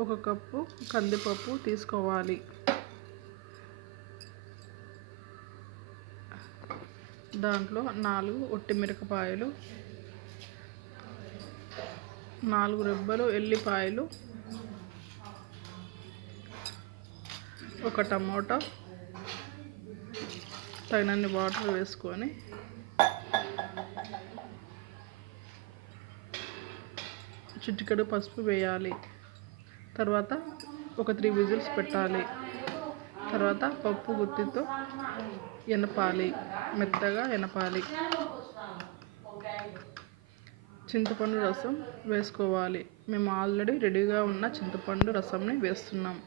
1 cup కందిపప్పు తీసుకోవాలి. దాంట్లో 4 ఒట్టిమిరపకాయలు, 4 రెబ్బలు ఎల్లిపాయలు, 1 టమోటా, తగినన్ని వాటర్ వేసుకొని చిటికెడు పసుపు వేయాలి. తర్వాత ఒక 3 విజిల్స్ పెట్టాలి. తర్వాత పప్పు గుత్తితో ఎనపాలి, మెత్తగా ఎనపాలి. చింతపండు రసం వేసుకోవాలి. మేము ఆల్రెడీ రెడీగా ఉన్న చింతపండు రసంని వేస్తున్నాం.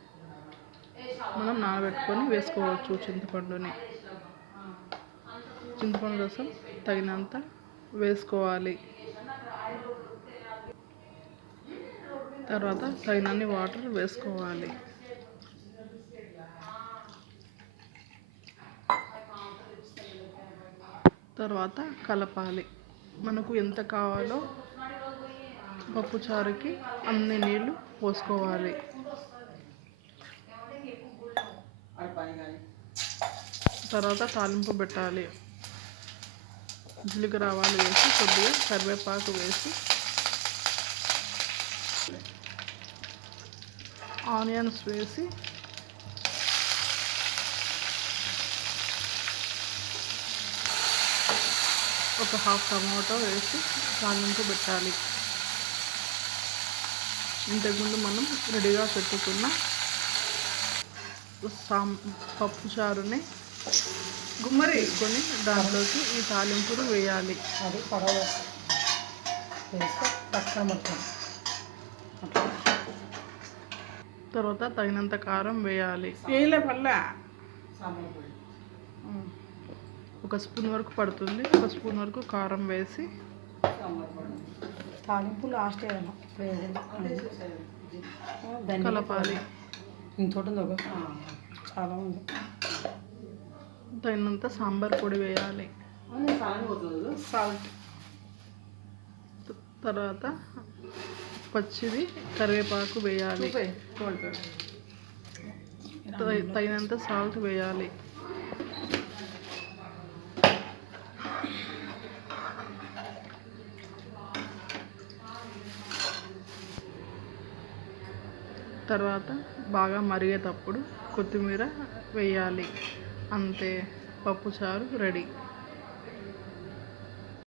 మనం నానబెట్టుకొని వేసుకోవచ్చు చింతపండుని. చింతపండు రసం తగినంత వేసుకోవాలి. తర్వాత తగినన్ని వాటర్ వేసుకోవాలి. తర్వాత కలపాలి. మనకు ఎంత కావాలో పప్పుచారుకి అన్ని నీళ్ళు పోసుకోవాలి. తర్వాత తాలింపు పెట్టాలి. జీలకర్ర ఆవాలు వేసి కొద్దిగా కరివేపాకు వేసి ఆనియన్స్ వేసి ఒక 1/2 టమాటో వేసి తాలింపు పెట్టాలి. ఇంతకుముందు మనం రెడీగా పెట్టుకున్న పప్పు చారుని గుమ్మరికొని దాంట్లోకి ఈ తాలింపును వేయాలి. తర్వాత తగినంత కారం వేయాలి. 1 స్పూన్ వరకు పడుతుంది. 1 స్పూన్ వరకు కారం వేసి తాలింపు లాస్ట్ కలపాలి. ఇంకోటి చాలా ఉంది. తగినంత సాంబార్ పొడి వేయాలి. సాల్ట్. తర్వాత పచ్చిది కరివేపాకు వేయాలి. తగినంత సాల్ట్ వేయాలి. తర్వాత బాగా మరిగేటప్పుడు కొత్తిమీర వేయాలి. అంతే, పప్పుచారు రెడీ.